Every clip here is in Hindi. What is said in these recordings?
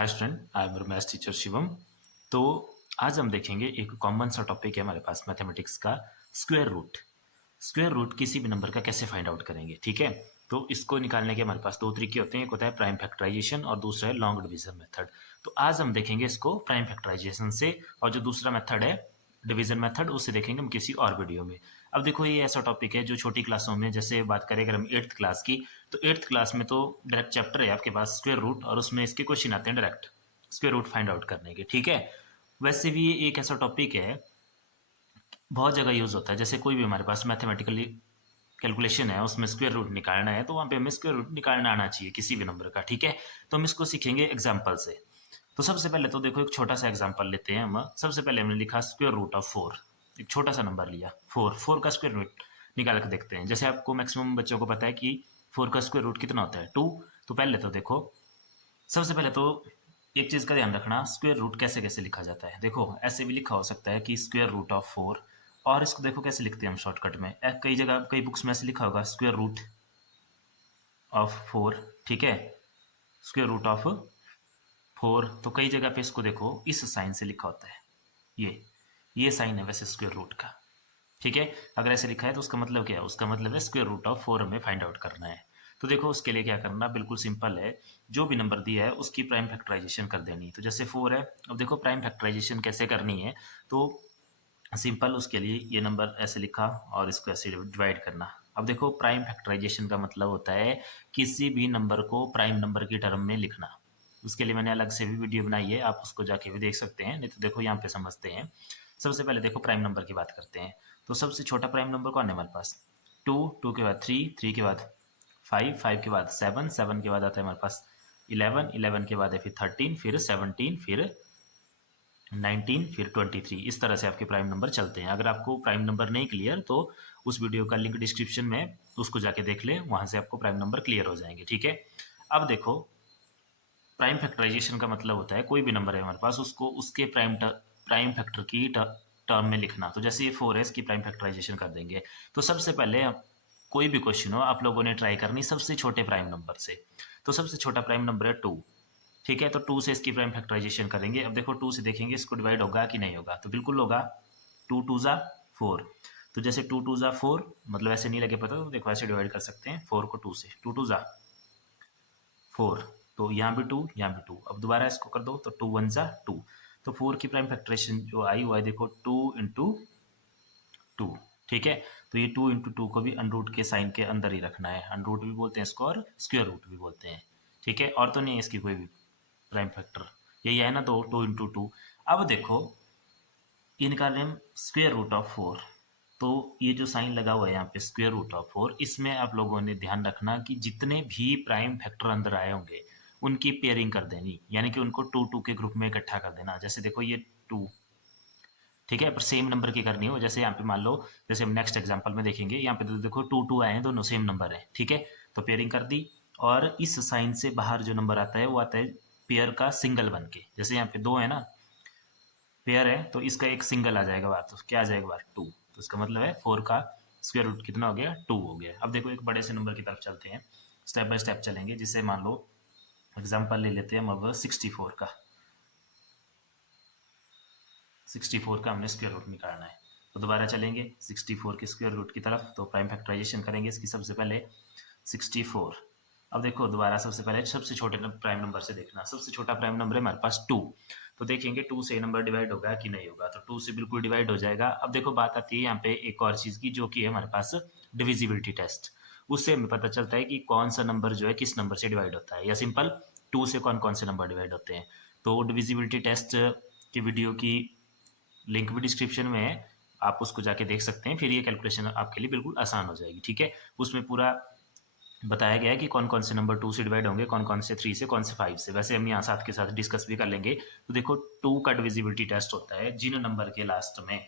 Hi student, I am maths teacher Shivam. तो आज हम देखेंगे एक कॉमन सा टॉपिक है हमारे पास मैथमेटिक्स का, स्क्वायर रूट। स्क्वायर रूट किसी भी नंबर का कैसे फाइंड आउट करेंगे, ठीक है। तो इसको निकालने के हमारे पास दो तरीके होते हैं, एक होता है प्राइम फैक्टराइजेशन और दूसरा है लॉन्ग डिवीजन मेथड। तो आज हम देखेंगे इसको प्राइम फैक्टराइजेशन से, और जो दूसरा मेथड है डिवीजन मेथड, उससे देखेंगे हम किसी और वीडियो में। अब देखो, ये ऐसा टॉपिक है जो छोटी क्लासों में, जैसे बात करें अगर हम 8th क्लास की, तो 8th क्लास में तो डायरेक्ट चैप्टर है आपके पास स्क्वायर रूट, और उसमें इसके क्वेश्चन आते हैं direct square root find out करने के, ठीक है। वैसे भी ये एक ऐसा टॉपिक है बहुत जगह यूज होता है, जैसे कोई भी हमारे पास मैथमेटिकली कैलकुलेशन है, उसमें स्क्वायर रूट निकालना है, तो वहाँ पे हमें स्क्वायर रूट निकालना आना चाहिए किसी भी नंबर का, ठीक है। तो हम इसको सीखेंगे एग्जाम्पल से। तो सबसे पहले तो देखो, एक छोटा सा एग्जाम्पल लेते हैं हम। सबसे पहले हमने लिखा स्क्वायर रूट ऑफ 4, एक छोटा सा नंबर लिया 4, 4 का स्क्वायर रूट निकाल के देखते हैं। जैसे आपको मैक्सिमम बच्चों को पता है कि 4 का स्क्वायर रूट कितना होता है, 2। तो पहले तो देखो, सबसे पहले तो एक चीज़ का ध्यान रखना, स्क्वायर रूट कैसे कैसे लिखा जाता है। देखो, ऐसे भी लिखा हो सकता है कि स्क्वायर रूट ऑफ 4, और इसको देखो कैसे लिखते हैं हम शॉर्टकट में। कई जगह कई बुक्स में ऐसे लिखा होगा स्क्वायर रूट ऑफ 4, ठीक है, स्क्वायर रूट ऑफ 4। तो कई जगह पे इसको देखो इस साइन से लिखा होता है, ये साइन है वैसे स्क्वायर रूट का, ठीक है। अगर ऐसे लिखा है तो उसका मतलब क्या है, उसका मतलब है स्क्वायर रूट ऑफ 4 हमें फाइंड आउट करना है। तो देखो, उसके लिए क्या करना, बिल्कुल सिंपल है। जो भी नंबर दिया है उसकी प्राइम फैक्टराइजेशन कर देनी। तो जैसे 4 है, अब देखो प्राइम फैक्टराइजेशन कैसे करनी है। तो सिंपल, उसके लिए ये नंबर ऐसे लिखा और इसको ऐसे डिवाइड करना। अब देखो, प्राइम फैक्टराइजेशन का मतलब होता है किसी भी नंबर को प्राइम नंबर की टर्म में लिखना। उसके लिए मैंने अलग से भी वीडियो बनाई है, आप उसको जाके भी देख सकते हैं, नहीं तो देखो यहाँ पे समझते हैं। सबसे पहले देखो प्राइम नंबर की बात करते हैं। तो सबसे छोटा प्राइम नंबर कौन है हमारे पास, 2, 2 के बाद 3, 3 के बाद 5, 5 के बाद 7, 7 के बाद आता है हमारे पास 11, 11 के बाद है फिर 13, फिर 17, फिर 19, फिर 23। इस तरह से आपके प्राइम नंबर चलते हैं। अगर आपको प्राइम नंबर नहीं क्लियर, तो उस वीडियो का लिंक डिस्क्रिप्शन में, उसको जाके देख लें, वहां से आपको प्राइम नंबर क्लियर हो जाएंगे, ठीक है। अब देखो, प्राइम फैक्टराइजेशन का मतलब होता है कोई भी नंबर है हमारे पास, उसको उसके प्राइम फैक्टर की टर्म में लिखना। तो जैसे ये 4 है, इसकी प्राइम फैक्टराइजेशन कर देंगे। तो सबसे पहले कोई भी क्वेश्चन हो, आप लोगों ने ट्राई करनी सबसे छोटे प्राइम नंबर से। तो सबसे छोटा प्राइम नंबर है 2, ठीक है। तो 2 से इसकी प्राइम फैक्टराइजेशन करेंगे। अब देखो, 2 से देखेंगे इसको डिवाइड होगा कि नहीं होगा, तो बिल्कुल होगा। 2 2 ज़ा 4। तो जैसे 2 2 ज़ा 4, मतलब ऐसे नहीं लगे पता, तो देखो ऐसे डिवाइड कर सकते हैं 4 को 2 से, 2 2 ज़ा 4। तो यहाँ भी 2, यहाँ भी 2। अब दोबारा इसको कर दो, तो 2 1 ज़ा 2। तो 4 की प्राइम फैक्टरेशन जो आई हुआ है, देखो 2 इंटू 2, ठीक है। तो ये 2 इंटू 2 को भी अनरूट के साइन के अंदर ही रखना है। अनरूट भी बोलते हैं इसको और स्क्वायर रूट भी बोलते हैं, ठीक है। और तो नहीं है इसकी कोई भी प्राइम फैक्टर, यही है ना, तो 2 इंटू 2। अब देखो, ये निकाल रहे हम स्क्वायर रूट ऑफ 4। तो ये जो साइन लगा हुआ है यहाँ पे स्क्वायर रूट ऑफ 4, इसमें आप लोगों ने ध्यान रखना कि जितने भी प्राइम फैक्टर अंदर आए होंगे उनकी पेयरिंग कर देनी, यानी कि उनको 2 2 के ग्रुप में इकट्ठा कर देना। जैसे देखो ये 2, ठीक है, पर सेम नंबर की करनी हो। जैसे यहाँ पे मान लो, जैसे हम नेक्स्ट एग्जांपल में देखेंगे, यहाँ पे तो देखो 2 2 आए हैं, दोनों सेम नंबर है, ठीक है। तो पेयरिंग कर दी, और इस साइन से बाहर जो नंबर आता है वो आता है पेयर का सिंगल बन के। जैसे यहाँ पे 2 है ना, पेयर है, तो इसका एक सिंगल आ जाएगा बाहर, तो क्या आ जाएगा बाहर, 2। तो इसका मतलब है 4 का स्क्वायर रूट कितना हो गया, 2 हो गया। अब देखो, एक बड़े से नंबर की तरफ चलते हैं, स्टेप बाय स्टेप चलेंगे। जिससे मान लो एग्जांपल ले लेते हैं हम अब 64 का। 64 का हमने स्क्वायर रूट निकालना है। तो दोबारा चलेंगे 64 के स्क्वायर रूट की तरफ, तो प्राइम फैक्टराइजेशन करेंगे इसकी। सबसे पहले 64। अब देखो, दोबारा सबसे पहले सबसे छोटे प्राइम नंबर से देखना। सबसे छोटा प्राइम नंबर है हमारे पास 2। तो देखेंगे 2 से नंबर डिवाइड होगा कि नहीं होगा, तो 2 से बिल्कुल डिवाइड हो जाएगा। अब देखो, बात आती है यहाँ पे एक और चीज़ की, जो कि है हमारे पास डिविजिबिलिटी टेस्ट। उससे हमें पता चलता है कि कौन सा नंबर जो है किस नंबर से डिवाइड होता है, या सिंपल 2 से कौन कौन से नंबर डिवाइड होते हैं। तो डिविजिबिलिटी टेस्ट की वीडियो की लिंक भी डिस्क्रिप्शन में है, आप उसको जाके देख सकते हैं। फिर ये कैलकुलेशन आपके लिए बिल्कुल आसान हो जाएगी, ठीक है। उसमें पूरा बताया गया है कि कौन कौन से नंबर 2 से डिवाइड होंगे, कौन कौन से 3 से, कौन से 5 से। वैसे हम यहाँ साथ के साथ डिस्कस भी कर लेंगे। तो देखो, 2 का डिविजिबिलिटी टेस्ट होता है जिन नंबर के लास्ट में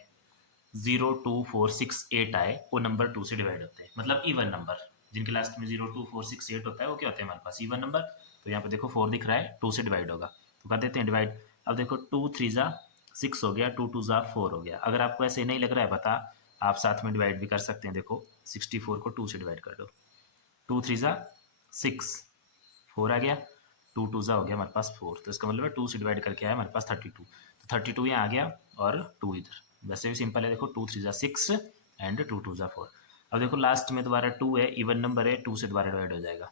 0 2 4 6 8 आए, वो नंबर 2 से डिवाइड होते हैं, मतलब इवन नंबर। जिनके लास्ट में 0 2 4 6 8 होता है, वो क्या होते हैं हमारे पास, इवन नंबर। तो यहाँ पे देखो 4 दिख रहा है, 2 से डिवाइड होगा, तो कर देते हैं डिवाइड। अब देखो 2 3 ज़ा 6 हो गया, 2 2 ज़ा 4 हो गया। अगर आपको ऐसे नहीं लग रहा है पता, आप साथ में डिवाइड भी कर सकते हैं। देखो 64 को 2 से डिवाइड कर दो, 2 3 ज़ा 6, 4 आ गया। टू टू ज़ा हो गया हमारे पास 4, तो इसका मतलब है 2 से डिवाइड करके आया हमारे पास 32, तो 32 यहाँ आ गया और 2 इधर। वैसे भी सिंपल है, देखो 2 3 ज़ा 6 एंड 2 2 ज़ा 4। अब देखो लास्ट में दोबारा 2 है, इवन नंबर है, 2 से दोबारा डिवाइड हो जाएगा।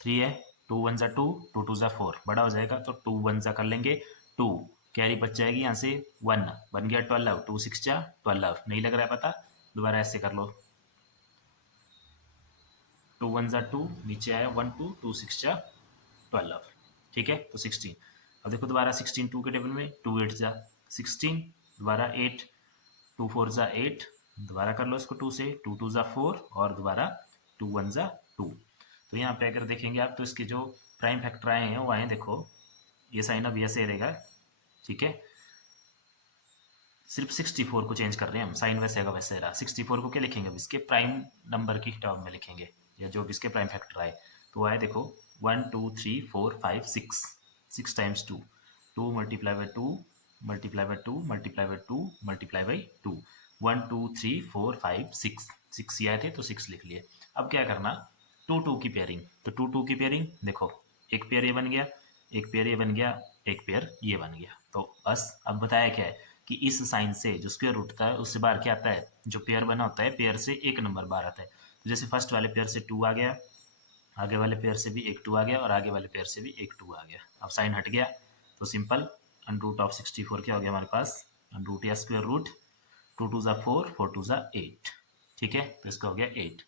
3 है, 2 1 ज़ा 2, 2 2 ज़ा 4, बड़ा हो जाएगा तो 2 1 ज़ा कर लेंगे 2, कैरी बच जाएगी यहाँ से 1, बन गया 12, 2 6 ज़ा 12। नहीं लग रहा है पता, दोबारा ऐसे कर लो, 2 1 ज़ा 2, नीचे आया 1 2, 2 6 ज़ा 12, ठीक है, तो 16। अब देखो दोबारा 16 2 के टेबल में, 2 8 ज़ा 16, दोबारा 8, 2 4 ज़ा 8, दोबारा कर लो इसको 2 से, 2 2 ज़ा 4 और दोबारा 2 1 ज़ा 2। तो यहाँ पे अगर देखेंगे आप तो इसके जो प्राइम फैक्टर आए हैं वो आए, देखो ये साइन अब ऐसे रहेगा, ठीक है, सिर्फ 64 को चेंज कर रहे हैं हम, साइन वैसे का वैसे रहा। 64 को क्या लिखेंगे, अब इसके प्राइम नंबर की टर्म में लिखेंगे, या जो भी इसके प्राइम फैक्टर आए तो आए, देखो 1 2 3 4 5 6, 6 times 2, 2 multiply by 2 multiply by 2 multiply by 2 multiply by 2, 1 2 3 4 5 6, 6 ये आए थे तो 6 लिख लिए। अब क्या करना, 2 2 की पेयरिंग, तो 2 2 की पेयरिंग देखो, एक पेयर ये बन गया, एक पेयर ये बन गया, एक पेयर ये बन गया। तो बस अब बताया क्या है कि इस साइन से जो स्क्वायर रूट था उससे बाहर क्या आता है, जो पेयर बना होता है पेयर से एक नंबर बाहर आता है। तो जैसे फर्स्ट वाले पेयर से 2 आ गया, आगे वाले पेयर से भी एक 2 आ गया और आगे वाले पेयर से भी एक 2 आ गया। अब साइन हट गया तो सिंपल अंडर रूट ऑफ 64 क्या हो गया हमारे पास, अंडर रूट या स्क्वायर रूट 2 2 ज़ा 4, 4 2 ज़ा 8, ठीक है, तो इसका हो गया 8।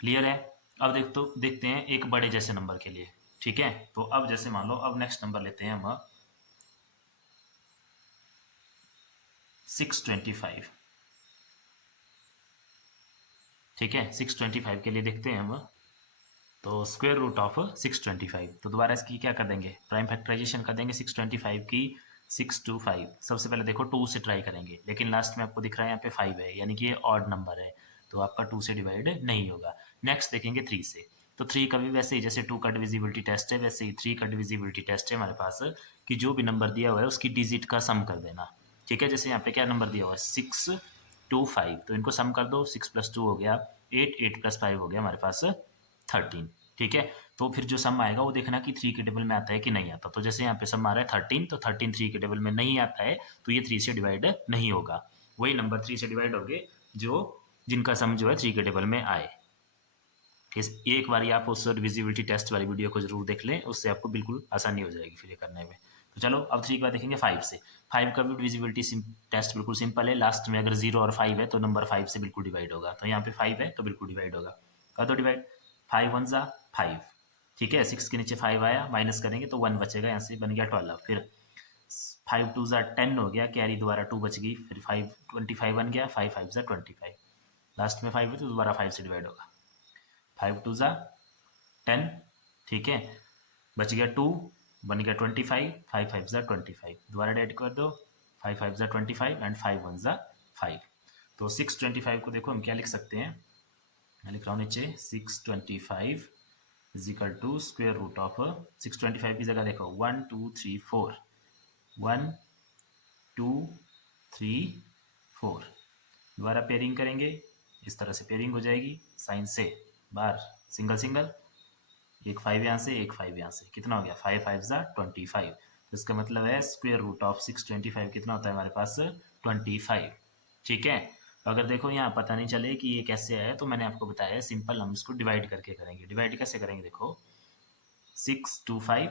क्लियर है। अब देखते हैं एक बड़े जैसे नंबर के लिए, ठीक है। तो अब जैसे मान लो अब नेक्स्ट नंबर लेते हैं हम 625, ठीक है, 625 के लिए देखते हैं हम, तो स्क्वायर रूट ऑफ 625, तो दोबारा इसकी क्या कर देंगे, प्राइम फैक्टराइजेशन कर देंगे 625 की, 625। सबसे पहले देखो 2 से ट्राई करेंगे, लेकिन लास्ट में आपको दिख रहा है यहाँ पे 5 है, यानी कि ये ऑड नंबर है, तो आपका 2 से डिवाइड नहीं होगा। नेक्स्ट देखेंगे 3 से, तो 3 का भी वैसे ही जैसे 2 का डिविजिबिलिटी टेस्ट है वैसे ही 3 का डिविजिबिलिटी टेस्ट है हमारे पास, कि जो भी नंबर दिया हुआ है उसकी डिजिट का सम कर देना, ठीक है। जैसे यहाँ पे क्या नंबर दिया हुआ है 6 2 5, तो इनको सम कर दो, 6 + 2 हो गया 8, 8 + 5 हो गया हमारे पास 13, ठीक है। तो फिर जो सम आएगा वो देखना कि 3 के टेबल में आता है कि नहीं आता। तो जैसे यहाँ पे सम आ रहा है 13, तो 13 3 के टेबल में नहीं आता है, तो ये 3 से डिवाइड नहीं होगा। वही नंबर 3 से डिवाइड हो गए जो जिनका सम जो है 3 के टेबल में आए। एक बार आप उस डिविजिबिलिटी टेस्ट वाली वीडियो को जरूर देख लें, उससे आपको बिल्कुल आसानी हो जाएगी फिर ये करने में। तो चलो अब 3 के बाद देखेंगे 5 से। 5 का भी डिविजिबिलिटी टेस्ट बिल्कुल सिंपल है, लास्ट में अगर 0 और 5 है तो नंबर 5 से बिल्कुल डिवाइड होगा। तो यहाँ पे 5 है तो बिल्कुल डिवाइड होगा, कर दो डिवाइड, 5 1 ज़ा 5, ठीक है, 6 के नीचे 5 आया, माइनस करेंगे तो 1 बचेगा, यहाँ से बन गया 12। फिर 5 2 ज़ा 10 हो गया, कैरी दोबारा 2 बच गई, फिर 5 25 बन गया, 5 5 ज़ा 25, लास्ट में 5 है तो दोबारा 5 से डिवाइड होगा, 5 2 ज़ा 10, ठीक है, बच गया 2, बन गया 25, 5 5 ज़ा 25, दोबारा ऐड कर दो, 5 5 ज़ा 25 एंड 5 1 ज़ा 5। तो 625 को देखो हम क्या लिख सकते हैं, मैं लिख रहा हूँ नीचे 625 is equal to square root of 625 की जगह देखो 1 2 3 4, 1 2 3 4, दोबारा पेयरिंग करेंगे, इस तरह से पेयरिंग हो जाएगी, साइन से बाहर सिंगल सिंगल, एक 5 यहाँ से एक 5 यहाँ से, कितना हो गया 5 5 ज़ा 25। तो इसका मतलब है स्क्वायर रूट ऑफ 625 कितना होता है हमारे पास 25, ठीक है। तो अगर देखो यहाँ पता नहीं चले कि ये कैसे आया, तो मैंने आपको बताया सिंपल हम इसको डिवाइड करके करेंगे। डिवाइड कैसे करेंगे, देखो 6 2 5,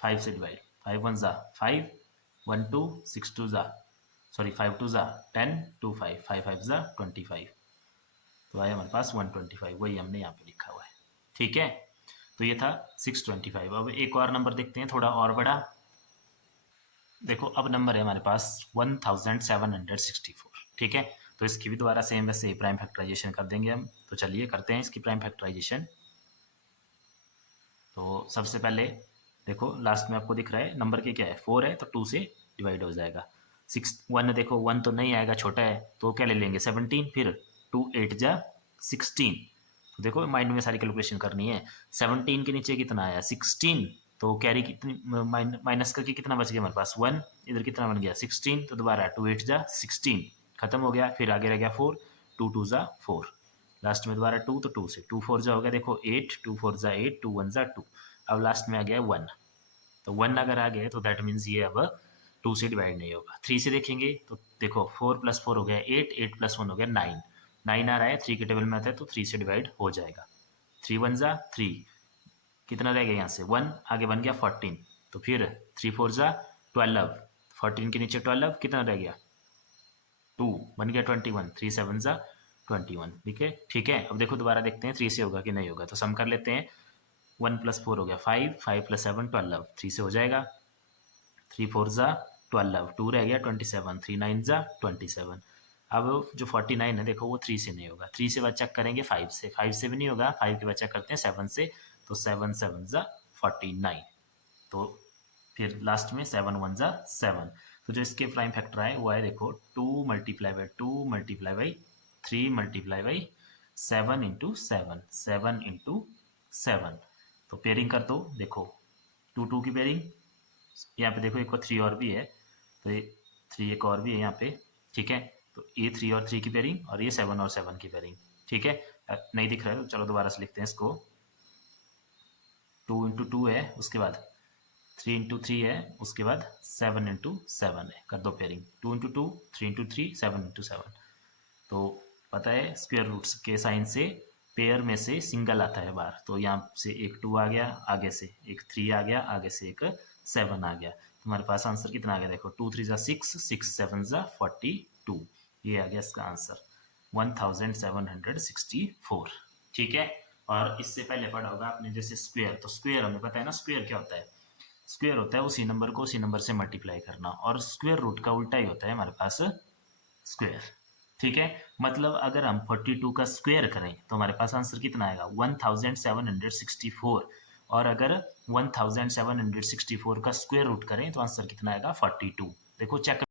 5 से डिवाइड, 5 1 ज़ा 5, 1 2 6 2 ज़ा सॉरी 5 2 ज़ा 10, 2 5 5 5 ज़ा 25, तो आया हमारे पास 125, वही हमने यहाँ पे लिखा हुआ है, ठीक है। तो ये था 625। अब एक और नंबर देखते हैं थोड़ा और बड़ा, देखो अब नंबर है हमारे पास 1764, ठीक है। तो इसकी भी दोबारा सेम वैसे प्राइम फैक्टराइजेशन कर देंगे हम। तो चलिए करते हैं इसकी प्राइम फैक्टराइजेशन। तो सबसे पहले देखो लास्ट में आपको दिख रहा है नंबर के क्या है 4 है, तो 2 से डिवाइड हो जाएगा। 6 1 देखो 1 तो नहीं आएगा, छोटा है, तो क्या ले लेंगे 17, फिर 2 8 जा 16। तो देखो माइंड में सारी कैलकुलेशन करनी है। 17 के नीचे कितना आया 16, तो कैरी कितनी माइनस करके कितना बच गया हमारे पास 1, इधर कितना बन गया 16, तो दोबारा 2 8 जा 16, खत्म हो गया। फिर आगे रह गया 4, 2 2 जा 4, लास्ट में दोबारा 2, तो 2 से 2 4 जा हो गया देखो 8, 2 4 जा 8, 2 1 जा 2। अब लास्ट में आ गया 1, तो 1 अगर आ गया तो दैट मीन्स ये अब 2 से डिवाइड नहीं होगा। 3 से देखेंगे तो देखो 4 + 4 हो गया 8, 8 + 1 हो गया 9, 9 आ रहा है, 3 के टेबल में आता है तो 3 से डिवाइड हो जाएगा। 3 1 जा 3, कितना रह गया यहाँ से 1, आगे बन गया 14, तो फिर 3 4 जा 12, 14 के नीचे 12, कितना रह गया 2, बन गया 21, 3 7 जा 21। ठीक है। अब देखो दोबारा देखते हैं 3 से होगा कि नहीं होगा, तो सम कर लेते हैं। 1 + 4 हो गया 5, 5 + 7 12, 3 से हो जाएगा। 3 4 जा 12, 2 रह गया 27, 3 9 जा 27। अब जो 49 है देखो वो 3 से नहीं होगा, 3 से बाद चेक करेंगे 5 से, 5 से भी नहीं होगा, 5 के बाद चेक करते हैं 7 से, तो 7 7 जा 49, तो फिर लास्ट में 7 1 जा 7। तो जो इसके प्राइम फैक्टर आए वो आए देखो 2 × 2 × 3 × 7 × 7, 7 × 7। तो पेयरिंग कर दो, देखो 2 2 की पेयरिंग, यहाँ पे देखो एक और 3 और भी है, तो ये 3 एक और भी है यहाँ पे, ठीक है। तो ये 3 और 3 की पेयरिंग, और ये 7 और 7 की पेयरिंग, ठीक है। नहीं दिख रहा है तो चलो दोबारा से लिखते हैं इसको। 2 × 2 है, उसके बाद 3 × 3 है, उसके बाद 7 × 7 है, कर दो पेयरिंग। 2 × 2 3 × 3 7 × 7। तो पता है स्क्वायर रूट्स के साइन से पेयर में से सिंगल आता है बाहर, तो यहाँ से एक 2 आ गया, आगे से एक 3 आ गया, आगे से एक 7 आ गया। तुम्हारे पास आंसर कितना आ गया देखो, 2 3 जा 6, 6 7 जा 42, ये आ गया इसका आंसर 1764। ठीक है। और इससे पहले पढ़ा होगा आपने जैसे स्क्वायर, तो स्क्वायर हमें पता है ना, स्क्वायर क्या होता है, स्क्वायर होता है उसी नंबर को उसी नंबर से मल्टीप्लाई करना, और स्क्वायर रूट का उल्टा ही होता है हमारे पास स्क्वायर। ठीक है। मतलब अगर हम 42 का स्क्वायर करें तो हमारे पास आंसर कितना आएगा 1764, और अगर 1764 का स्क्वायर रूट करें तो आंसर कितना आएगा 42। देखो चेक